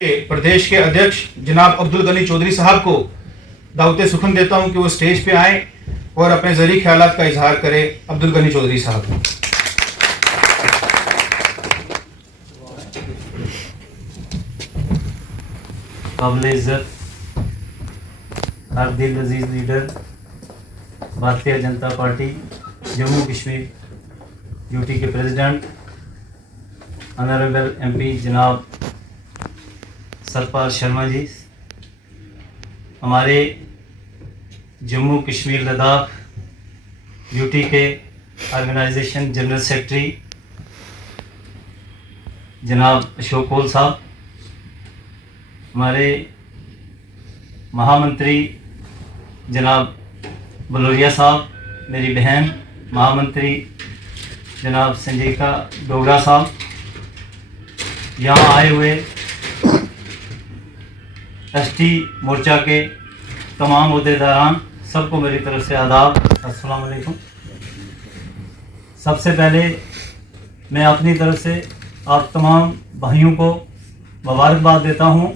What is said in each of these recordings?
प्रदेश के अध्यक्ष जनाब अब्दुल गनी चौधरी साहब को दावत सुखन देता हूं कि वो स्टेज पे आए और अपने ज़रूरी ख्यालात का इजहार करें। अब्दुल गनी चौधरी साहब। काबिल इज़्ज़त हर दिल अजीज़ leader Bharatiya Janata party Jammu Kashmir UT के प्रेसिडेंट ऑनरेबल एमपी जनाब सतपाल शर्मा जी, हमारे जम्मू कश्मीर लद्दाख यूटी के ऑर्गेनाइजेशन जनरल सेक्रेटरी जनाब अशोक कोल साहब, हमारे महामंत्री जनाब बलोरिया साहब, मेरी बहन महामंत्री जनाब संजीका डोगरा साहब, यहाँ आए हुए एसटी मोर्चा के तमाम अहदेदारान, सबको मेरी तरफ से आदाब, अस्सलाम वालेकुम। सबसे पहले मैं अपनी तरफ से आप तमाम भाइयों को मुबारकबाद देता हूँ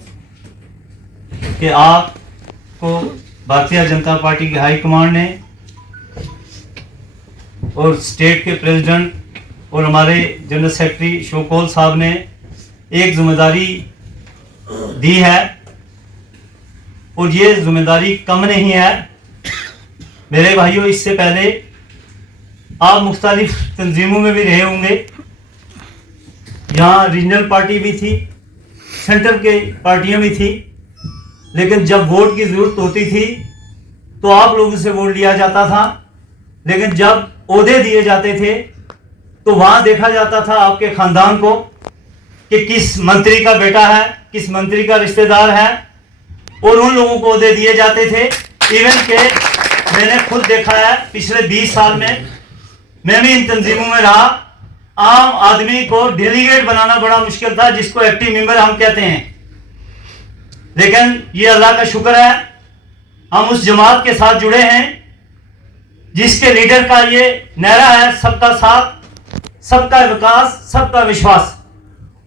कि आपको भारतीय जनता पार्टी की हाई कमांड ने और स्टेट के प्रेसिडेंट और हमारे जनरल सेक्रेटरी शोकोल साहब ने एक जिम्मेदारी दी है और ये जिम्मेदारी कम नहीं है। मेरे भाइयों, इससे पहले आप मुख्तलिफ तंजीमों में भी रहे होंगे, यहाँ रीजनल पार्टी भी थी, सेंटर के पार्टियां भी थी, लेकिन जब वोट की ज़रूरत होती थी तो आप लोगों से वोट लिया जाता था, लेकिन जब ओहदे दिए जाते थे तो वहाँ देखा जाता था आपके ख़ानदान को कि किस मंत्री का बेटा है, किस मंत्री का रिश्तेदार है, और उन लोगों को ओहदे दिए जाते थे। इवन के मैंने खुद देखा है, पिछले 20 साल में मैं भी इन तंजीमों में रहा। आम आदमी को डेलीगेट बनाना बड़ा मुश्किल था, जिसको एक्टिव मेंबर हम कहते हैं, लेकिन ये अल्लाह का शुक्र है हम उस जमात के साथ जुड़े हैं जिसके लीडर का ये नारा है, सबका साथ, सबका विकास, सबका विश्वास।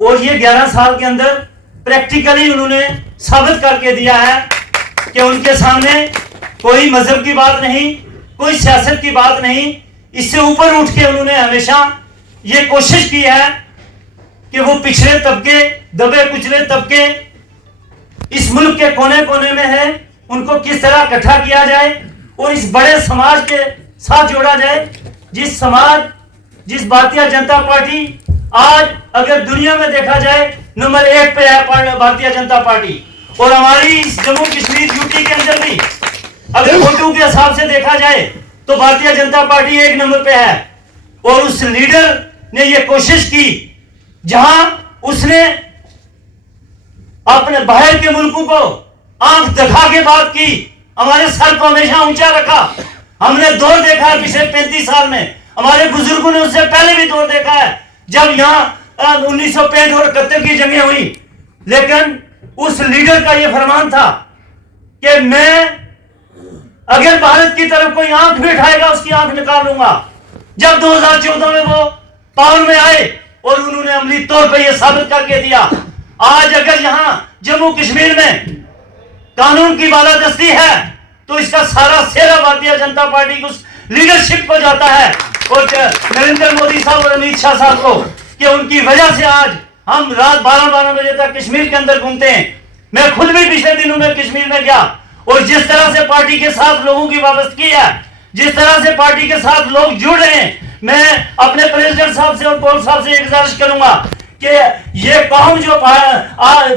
और ये 11 साल के अंदर प्रैक्टिकली उन्होंने साबित करके दिया है कि उनके सामने कोई मजहब की बात नहीं, कोई सियासत की बात नहीं, इससे ऊपर उठ के उन्होंने हमेशा ये कोशिश की है कि वो पिछड़े तबके, दबे कुचले तबके इस मुल्क के कोने कोने में है, उनको किस तरह इकट्ठा किया जाए और इस बड़े समाज के साथ जोड़ा जाए। जिस भारतीय जनता पार्टी आज अगर दुनिया में देखा जाए नंबर 1 पे है भारतीय जनता पार्टी, और हमारी इस जम्मू कश्मीर यूटी के अंदर भी अगर वोटों के हिसाब से देखा जाए तो भारतीय जनता पार्टी 1 नंबर पे है। और उस लीडर ने ये कोशिश की, जहां उसने अपने बाहर के मुल्कों को आंख दिखा के बात की, हमारे सर को हमेशा ऊंचा रखा। हमने दौर देखा है पिछले 35 साल में, हमारे बुजुर्गों ने उससे पहले भी दौर देखा है, जब यहाँ 1965 और 71 की जंगें हुई। लेकिन उस लीडर का यह फरमान था कि मैं अगर भारत की तरफ कोई आंख भी उठाएगा उसकी आंख निकाल लूंगा। जब 2014 में वो पावर में आए और उन्होंने अमली तौर पर यह साबित करके दिया। आज अगर यहाँ जम्मू कश्मीर में कानून की बालादस्ती है तो इसका सारा सेहरा भारतीय जनता पार्टी की उस लीडरशिप को जाता है और नरेंद्र मोदी साहब और अमित शाह साहब को, कि उनकी वजह से आज हम रात 12-12 बजे तक कश्मीर के अंदर घूमते हैं। मैं खुद भी पिछले दिनों में कश्मीर में गया और जिस तरह से पार्टी के साथ लोगों की वाबस्तगी है, जिस तरह से पार्टी के साथ लोग जुड़ रहे हैं, मैं अपने प्रेसिडेंट साहब से और कोल साहब से गुजारिश करूंगा कि ये कौम जो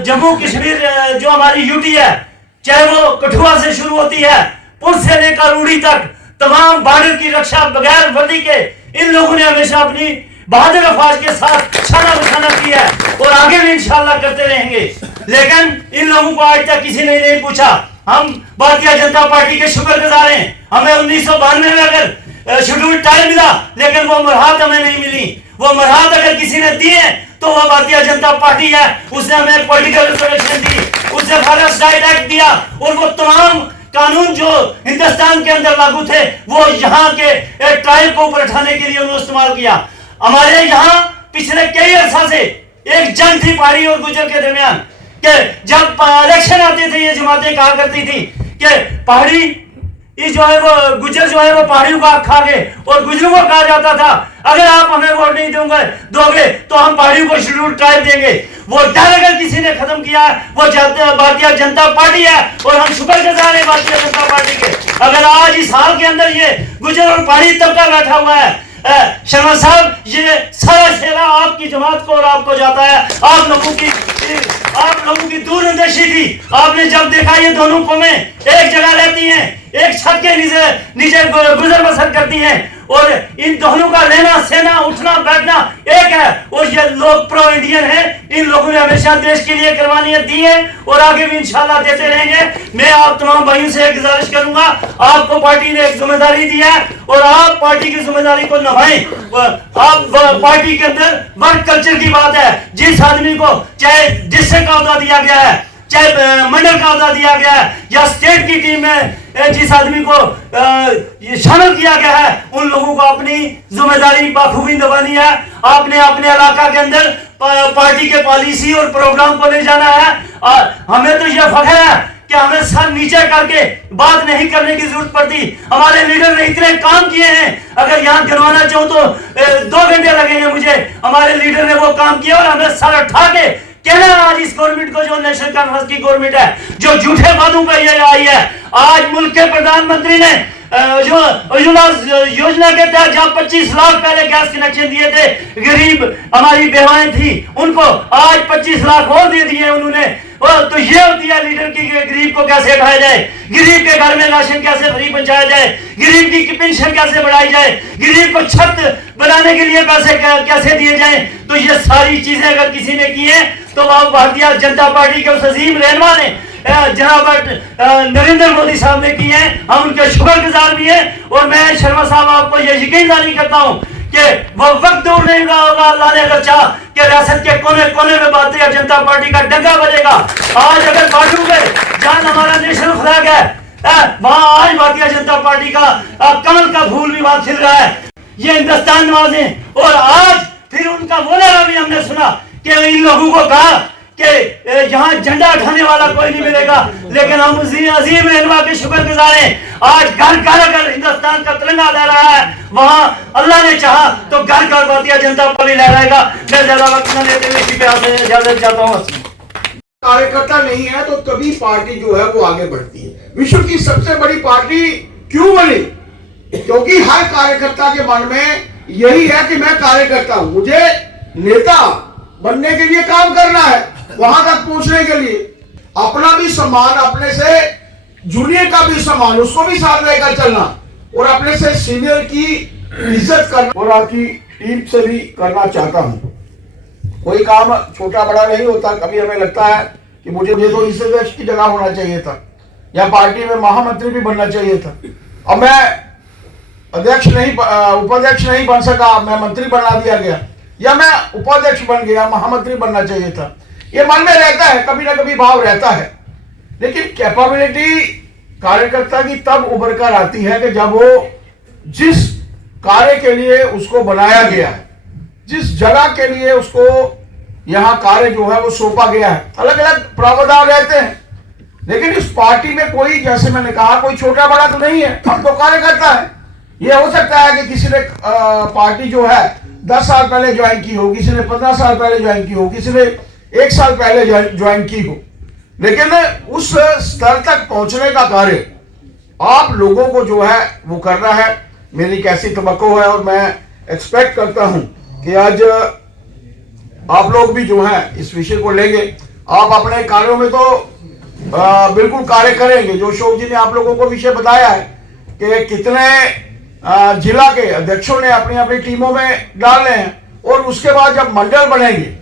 जम्मू कश्मीर जो हमारी यूटी है, चाहे वो कठुआ से शुरू होती है, पुंछ से लेकर उड़ी तक, तमाम बॉर्डर की रक्षा बगैर वर्दी के इन लोगों ने हमेशा अपनी बहादुर अफवाज के साथ शाना बशाना की है और आगे भी इंशाल्लाह करते रहेंगे। लेकिन इन लोगों को आज तक किसी ने नहीं पूछा। हम भारतीय जनता पार्टी के शुक्रगुजार हैं। हमें 1992 में अगर शेड्यूल टाइम मिला, लेकिन वो मरहत हमें नहीं मिली। वो मरहत अगर किसी ने दी है तो वह भारतीय जनता पार्टी है। उसने हमें पॉलिटिकल रिजर्वेशन दी, उसने फॉरेस्ट राइट एक्ट दिया, और वो तमाम कानून जो हिंदुस्तान के अंदर लागू थे वो यहाँ के ट्राइब को ऊपर उठाने के लिए उन्होंने इस्तेमाल किया। हमारे यहाँ पिछले कई अर्सा से एक जंग थी पहाड़ी और गुजर के दरमियान कि जब इलेक्शन आते थे ये जमातें कहा करती थी कि पहाड़ी ये जो है वो गुज्जर जो है वो पहाड़ियों का खा गए, और गुजरों को कहा जाता था अगर आप हमें वोट नहीं दोगे तो हम पहाड़ियों को शेड्यूल ट्राइब देंगे। वो डर अगर किसी ने खत्म किया वो भारतीय जनता पार्टी है, और हम शुक्रगुजार हैं भारतीय जनता पार्टी के। अगर आज इस हाल के अंदर ये गुजर और पहाड़ी तबका बैठा हुआ है, शर्मा साहब, ये सारा सेवा आपकी जमात को और आपको जाता है। आप लोगों की दूरदर्शी थी। आपने जब देखा ये दोनों कौमें एक जगह रहती हैं, एक छत के नीचे गुजर बसर करती हैं, और इन दोनों का रहना सहना उठना बैठना एक है, और ये लोग प्रो इंडियन हैं। इन लोगों ने हमेशा देश के लिए कुर्बानियां दी हैं और आगे भी इंशाल्लाह देते रहेंगे। मैं आप तमाम भाइयों से एक गुजारिश करूंगा, आपको पार्टी ने एक जिम्मेदारी दी है और आप पार्टी की जिम्मेदारी को निभाएं। आप पार्टी के अंदर वर्क कल्चर की बात है, जिस आदमी को चाहे डिस्ट्रिक्ट का अहदा दिया गया है, चाहे मंडल का अहदा दिया गया है, या स्टेट की टीम में जिस आदमी को शामिल किया गया है, उन लोगों को अपनी जिम्मेदारी बखूबी निभानी है। आपने अपने इलाका के अंदर पार्टी के पॉलिसी और प्रोग्राम को ले जाना है। हमें तो यह फख्र है कि हमें सर नीचे करके बात नहीं करने की जरूरत पड़ती। हमारे लीडर ने इतने काम किए हैं, अगर यहाँ गिनवाना चाहूँ तो 2 घंटे लगेंगे मुझे। हमारे लीडर ने वो काम किया और हमें सर उठा के कहना आज इस गवर्नमेंट को, जो नेशनल कॉन्फ्रेंस की गवर्नमेंट है, जो झूठे वादों पर ये आई है। आज मुल्क के प्रधानमंत्री ने जो उज्ज्वला योजना के तहत जहाँ 25 लाख पहले गैस कनेक्शन दिए थे, गरीब हमारी बहनें थी उनको आज 25 लाख और दे दिए उन्होंने। तो ये होती है लीडर की, गरीब को कैसे उठाया जाए, गरीब के घर में राशन कैसे फ्री पहुंचाया जाए, गरीब की पेंशन कैसे बढ़ाई जाए, गरीब को छत बनाने के लिए पैसे कैसे दिए जाए। तो ये सारी चीजें अगर किसी ने की है तो वह भारतीय जनता पार्टी के उस अजीम रहनुमा ने जनाब नरेंद्र मोदी साहब ने की है। हम उनके शुक्रगुजार भी हैं, और मैं शर्मा साहब आपको यह यकीन जारी करता हूं कि वो वक्त दूर नहीं होगा, अल्लाह ने अगर चाहा कि रियासत के कोने कोने में भारतीय जनता पार्टी का डंका बजेगा। आज अगर बाजू में जहां हमारा नेशनल फ्लैग है, वहां आज भारतीय जनता पार्टी का कमल का फूल भी वहां खिल रहा है। ये हिंदुस्तान नवाज है। और आज फिर उनका वो नारा भी हमने सुना कि इन लोगों को कहा कि यहाँ झंडा उठाने वाला कोई नहीं मिलेगा, लेकिन हम अजीम रहनुमा के शुक्रगुजार हैं। आज घर घर अगर हिंदुस्तान का तिरंगा लहरा है, वहां अल्लाह ने चाहा तो घर घर भारतीय जनता पार्टी लहराएगा। मैं ज्यादा वक्त न लेते हुए इजाजत चाहता हूँ। कार्यकर्ता नहीं है तो तभी पार्टी जो है वो आगे बढ़ती है। विश्व की सबसे बड़ी पार्टी क्यों बनी? क्योंकि हर कार्यकर्ता के मन में यही है कि मैं कार्यकर्ता हूं, मुझे नेता बनने के लिए काम करना है, वहां तक पहुंचने के लिए अपना भी सम्मान, अपने से जूनियर का भी सम्मान, उसको भी साथ लेकर चलना, और अपने से सीनियर की इज्जत करना, और आपकी टीम से भी करना चाहता हूं। कोई काम छोटा बड़ा नहीं होता। कभी हमें लगता है कि मुझे तो इस अध्यक्ष की जगह होना चाहिए था, या पार्टी में महामंत्री भी बनना चाहिए था। अब मैं अध्यक्ष नहीं, उपाध्यक्ष नहीं बन सका, मैं मंत्री बना दिया गया, या मैं उपाध्यक्ष बन गया, महामंत्री बनना चाहिए था। ये मन में रहता है, कभी ना कभी भाव रहता है। लेकिन कैपेबिलिटी कार्यकर्ता की तब उभर कर आती है कि जब वो जिस कार्य के लिए उसको बनाया गया है, जिस जगह के लिए उसको यहाँ कार्य जो है वो सौंपा गया है। अलग अलग प्रावधान रहते हैं, लेकिन इस पार्टी में कोई, जैसे मैंने कहा, कोई छोटा बड़ा तो नहीं है, हम तो कार्यकर्ता है। ये हो सकता है कि किसी ने पार्टी जो है 10 साल पहले ज्वाइन की हो, किसी ने 15 साल पहले ज्वाइन की हो, किसी ने 1 साल पहले ज्वाइन की हो, लेकिन उस स्तर तक पहुंचने का कार्य आप लोगों को जो है वो करना है। मेरी कैसी तवक्को है, और मैं एक्सपेक्ट करता हूं कि आज आप लोग भी जो है इस विषय को लेंगे। आप अपने कार्यों में तो बिल्कुल कार्य करेंगे। जो शोक जी ने आप लोगों को विषय बताया है कि कितने जिला के अध्यक्षों ने अपनी अपनी टीमों में डालने हैं, और उसके बाद जब मंडल बनेंगे,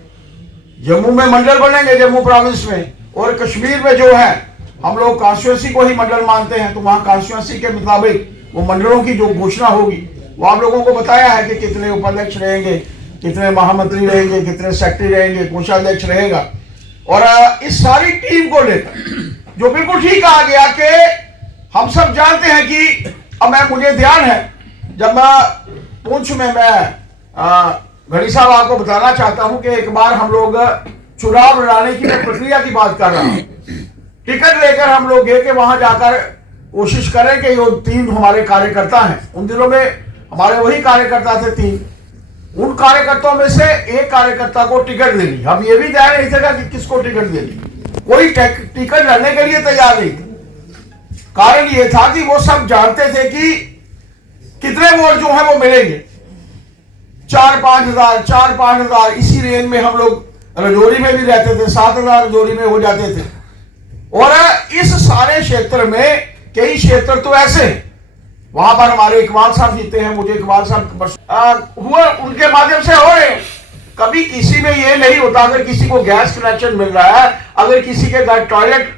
जम्मू में मंडल बनेंगे, जम्मू प्रोविंस में, और कश्मीर में जो है हम लोग कॉन्स्टिट्यूंसी को ही मंडल मानते हैं, तो वहां कॉन्स्टिट्यूंसी के मुताबिक वो मंडलों की जो घोषणा होगी वो आप लोगों को बताया है कि कितने उपाध्यक्ष रहेंगे, कितने महामंत्री रहेंगे, कितने सेक्रेटरी रहेंगे, कोषाध्यक्ष रहेगा। और इस सारी टीम को लेकर जो बिल्कुल ठीक कहा गया कि हम सब जानते हैं कि अब मुझे ध्यान है जब पुंछ में मैं घड़ी साहब आपको बताना चाहता हूं कि एक बार हम लोग चुनाव लड़ाने की मैं प्रक्रिया की बात कर रहा हूं। टिकट लेकर हम लोग गए कि वहां जाकर कोशिश करें कि ये 3 हमारे कार्यकर्ता हैं, उन दिनों में हमारे वही कार्यकर्ता थे 3, उन कार्यकर्ताओं में से एक कार्यकर्ता को टिकट देनी। हम ये भी तैयार नहीं थे कि किसको टिकट देनी, कोई टिकट लड़ने के लिए तैयार नहीं थे। कारण ये था कि वो सब जानते थे कि कितने वोट जो है वो मिलेंगे, 4-5 हजार इसी रेंज में हम लोग रजौरी में भी रहते थे, 7,000 रजौरी में हो जाते थे। और इस सारे क्षेत्र में कई क्षेत्र तो ऐसे हैं, वहां पर हमारे इकबाल साहब जीते हैं, मुझे इकबाल साहब हुआ उनके माध्यम से हो रहे हैं। कभी किसी में ये नहीं होता, अगर किसी को गैस कनेक्शन मिल रहा है, अगर किसी के घर टॉयलेट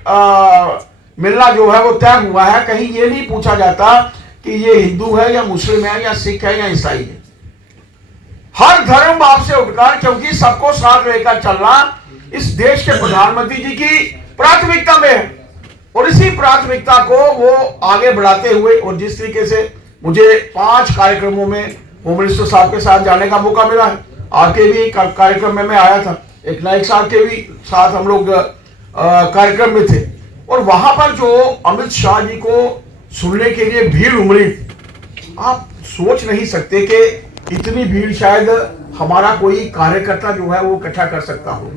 मिलना जो है वो तय हुआ है, कहीं ये नहीं पूछा जाता कि ये हिंदू है या मुस्लिम है या सिख है या ईसाई है। हर धर्म भाव से उठकर, क्योंकि सबको साथ लेकर चलना इस देश के प्रधानमंत्री जी की प्राथमिकता में है, और इसी प्राथमिकता को वो आगे बढ़ाते हुए, और जिस तरीके से मुझे 5 कार्यक्रमों में होम मिनिस्टर साहब के साथ जाने का मौका मिला है, आपके भी कार्यक्रम में मैं आया था, एक नाइक साहब के भी साथ हम लोग कार्यक्रम में थे, और वहां पर जो अमित शाह जी को सुनने के लिए भीड़ उमड़ी, आप सोच नहीं सकते कि इतनी भीड़ शायद हमारा कोई कार्यकर्ता जो है वो इकट्ठा कर सकता हो,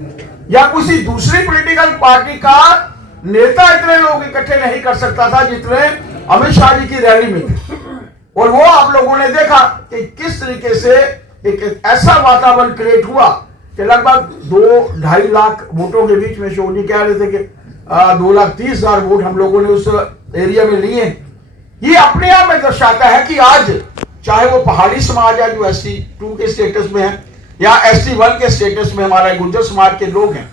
या किसी दूसरी पॉलिटिकल पार्टी का नेता इतने लोग इकट्ठे नहीं कर सकता था जितने अमित शाह जी की रैली में थे। और वो आप लोगों ने देखा कि किस तरीके से एक ऐसा वातावरण क्रिएट हुआ कि लगभग 2-2.5 लाख वोटों के बीच में शोनी कह रहे थे कि 2,30,000 वोट हम लोगों ने उस एरिया में लिए। ये अपने आप में दर्शाता है कि आज चाहे वो पहाड़ी समाज है जो ST2 के स्टेटस में है, या ST1 के स्टेटस में हमारे गुर्जर समाज के लोग हैं,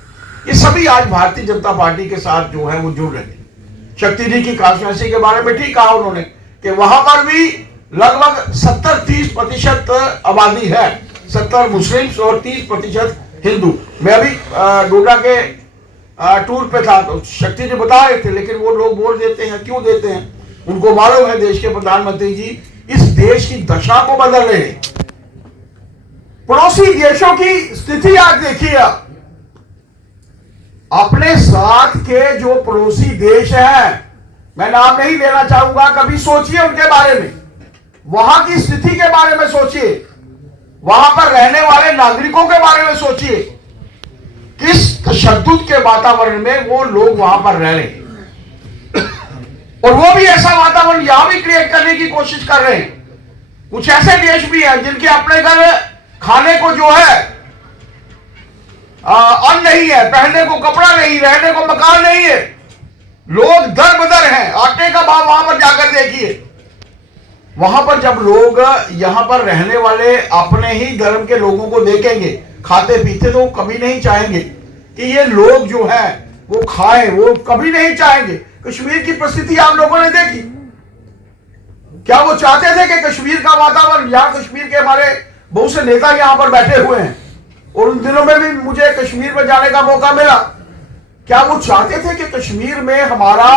ये सभी आज भारतीय जनता पार्टी के साथ जो है वो जुड़ रहे हैं। शक्ति जी की कॉन्स्टिट्यूंसी के बारे में ठीक कहा उन्होंने कि वहां पर भी लगभग 70-30% आबादी है, 70 मुस्लिम और 30% हिंदू। मैं अभी डोडा के टूर पे था, तो शक्ति जी बता रहे थे, लेकिन वो लोग वोट देते हैं, क्यों देते हैं? उनको मालूम है देश के प्रधानमंत्री जी इस देश की दशा को बदल रहे हैं। पड़ोसी देशों की स्थिति आज देखिए, अपने साथ के जो पड़ोसी देश हैं, मैं नाम नहीं लेना चाहूंगा, कभी सोचिए उनके बारे में, वहां की स्थिति के बारे में सोचिए, वहां पर रहने वाले नागरिकों के बारे में सोचिए, किस तशद्दुद के वातावरण में वो लोग वहां पर रह रहे हैं। और वो भी ऐसा वातावरण यहां भी क्रिएट करने की कोशिश कर रहे हैं। कुछ ऐसे देश भी हैं जिनके अपने घर खाने को जो है अन्न नहीं है, पहनने को कपड़ा नहीं, रहने को मकान नहीं है, लोग दर बदर हैं। आटे का भाव वहां पर जाकर देखिए, वहां पर जब लोग यहां पर रहने वाले अपने ही धर्म के लोगों को देखेंगे खाते पीते, तो वो कभी नहीं चाहेंगे कि ये लोग जो है वो खाएं, वो कभी नहीं चाहेंगे। कश्मीर की परिस्थिति आप लोगों ने देखी, क्या वो चाहते थे कि कश्मीर का वातावरण, यहां कश्मीर के हमारे बहुत से नेता यहां पर बैठे हुए हैं, और उन दिनों में भी मुझे कश्मीर में जाने का मौका मिला, क्या वो चाहते थे कि कश्मीर में हमारा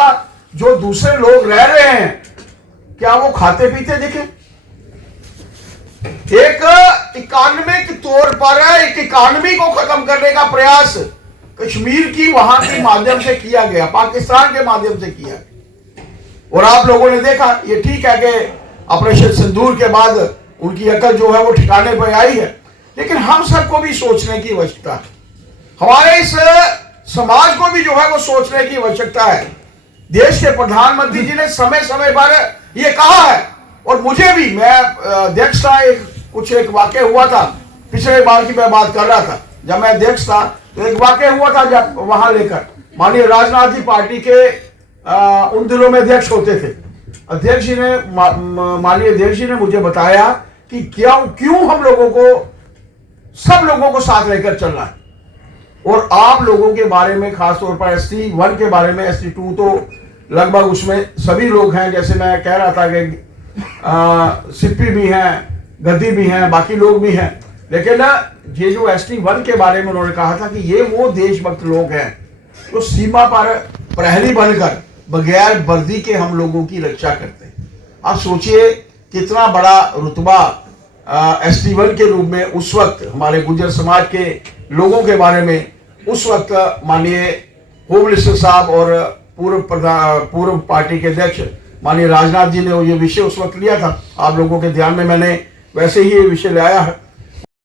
जो दूसरे लोग रह रहे हैं, क्या वो खाते पीते दिखे? एक इकोनॉमिक तौर पर एक इकोनॉमी को खत्म करने का प्रयास कश्मीर की वहां के माध्यम से किया गया, पाकिस्तान के माध्यम से किया गया। और आप लोगों ने देखा, ये ठीक है कि ऑपरेशन सिंदूर के बाद उनकी अकल जो है वो ठिकाने पर आई है, लेकिन हम सबको भी सोचने की आवश्यकता है, हमारे इस समाज को भी जो है वो सोचने की आवश्यकता है। देश के प्रधानमंत्री जी ने समय समय पर ये कहा है, और मुझे भी, मैं अध्यक्ष था, एक वाकया हुआ था, पिछले बार की मैं बात कर रहा था, जब मैं अध्यक्ष था तो एक वाकया हुआ था, जब वहां लेकर माननीय राजनाथ जी पार्टी के उन दिनों में अध्यक्ष होते थे, अध्यक्ष जी ने, माननीय अध्यक्ष जी ने मुझे बताया कि क्यों हम लोगों को, सब लोगों को साथ लेकर चलना है। और आप लोगों के बारे में, खासतौर पर ST1 के बारे में, ST2 तो लगभग उसमें सभी लोग हैं, जैसे मैं कह रहा था कि सिप्पी भी हैं, गद्दी भी हैं, बाकी लोग भी हैं, लेकिन ये जो ST1 के बारे में उन्होंने कहा था कि ये वो देशभक्त लोग हैं जो सीमा पर प्रहरी बनकर बगैर वर्दी के हम लोगों की रक्षा करते हैं। आप सोचिए कितना बड़ा रुतबा ST1 के रूप में उस वक्त हमारे गुर्जर समाज के लोगों के बारे में उस वक्त माननीय होम मिनिस्टर साहब और पूर्व पार्टी के अध्यक्ष माननीय राजनाथ जी ने ये विषय उस वक्त लिया था। आप लोगों के ध्यान में मैंने वैसे ही ये विषय लाया है।